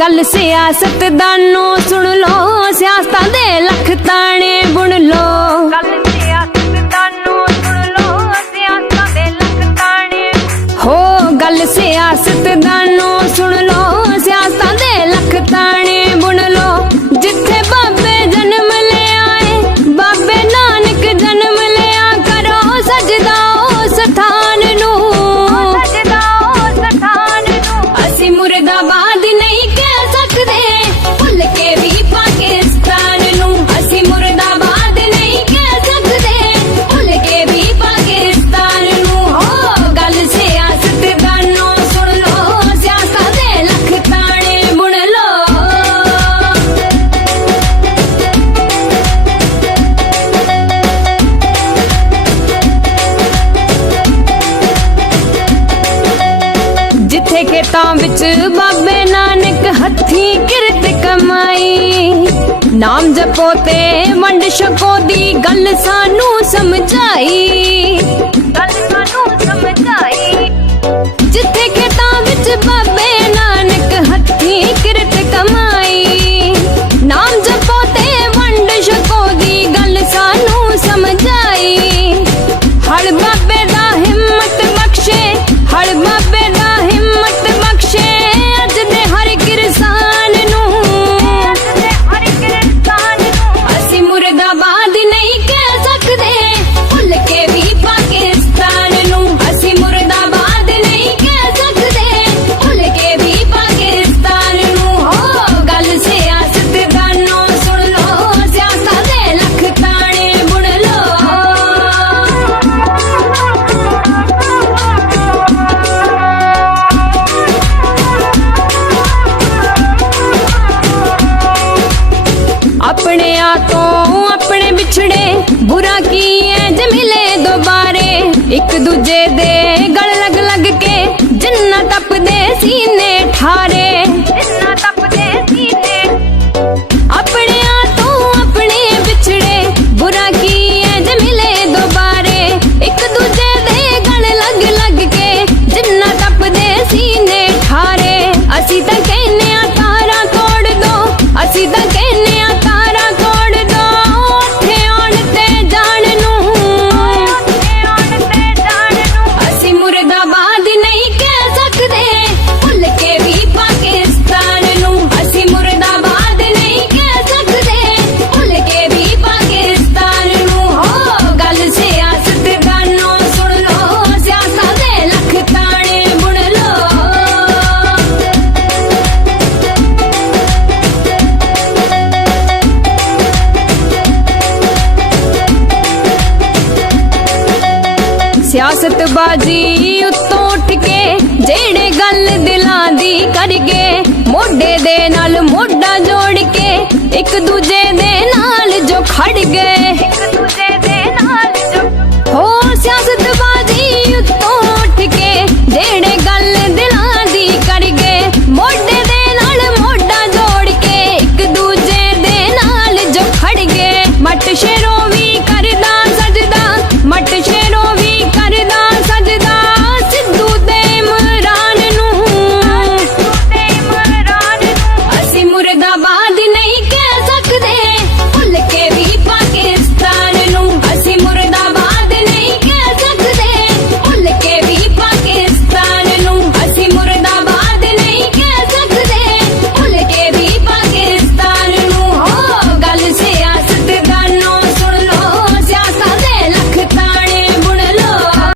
गल सियासतदानों सुन लो, सियासत दे लख ताने बुन लो। गल सियासतदानों सुन लो, सियासत दे लख ताने हो। गल सियासतदानों सुन लो, सियासत दे लख ताने बुन लो। जिथे बाबे जन्म ले आए, बाबे नानक जन्म लिया, करो सजदा उस स्थान नू, सजदा उस स्थान नू। असी मुर्दाबाद नहीं कह सकदे, भुल के भी पाकिस्तान नू। असी मुर्दाबाद नहीं कह सकदे, भुल के भी पाकिस्तान नू। हो गल सियासतदानों सुन लो, सियासत दे लख ताने बुन लो। जिथे खेतां विच बाबे नानक हथी किरत कमाई, नाम जपो ते वंड छको दी गल सानू समझाई, गल सानू समझाई। जिथे खेतां विच बाबे नानक हथी किरत कमाई, नाम जपो ते वंड छको दी गल सानू समझाई। हर बाबे दा हिम्मत बख्शे, हर बाबे दा हिम्मत बख्शे, अज दे हर किरसान नू, अज दे हर किरसान नू। असी मुर्दाबाद नहीं कह सकदे, भुल के भी पाकिस्तान नू। असी मुर्दाबाद नहीं कह सकदे, भुल के भी पाकिस्तान नू। हो गल सियासतदानों सुन लो, सियासत दे लख ताने बुन लो। अपने तो अपने बिछड़े, बुरा किए ज मिले दोबारे। एक दूजे दे गल लग लग के, जिन्ना तपदे सीने ठारे, जिन्ना तपदे सीने। अपने तो अपने बिछड़े, बुरा किए ज मिले दोबारे। एक दूजे दे गल लग लग के, जिन्ना तपदे सीने ठारे। असी तां कहने आ तारा तोड़ दो, असी तां कहने आ तारा तोड़ दो। उत्थे आउण ते जाण नू, उत्थे आउण ते जाण नू। असी मुर्दाबाद नहीं कह सकदे, भुल के भी पाकिस्तान नू। असी मुर्दाबाद नहीं कह सकदे, भुल के भी पाकिस्तान नू। हो गल सियासतदानों सुन लो, सियासत दे लख ताने बुन लो। सियासतबाजी उत्तों उठ के, जेड़े गल दिलां दी करके, मोढे दे नाल मोढा जोड़ के, एक दूजे दे नाल जो खड़ गए।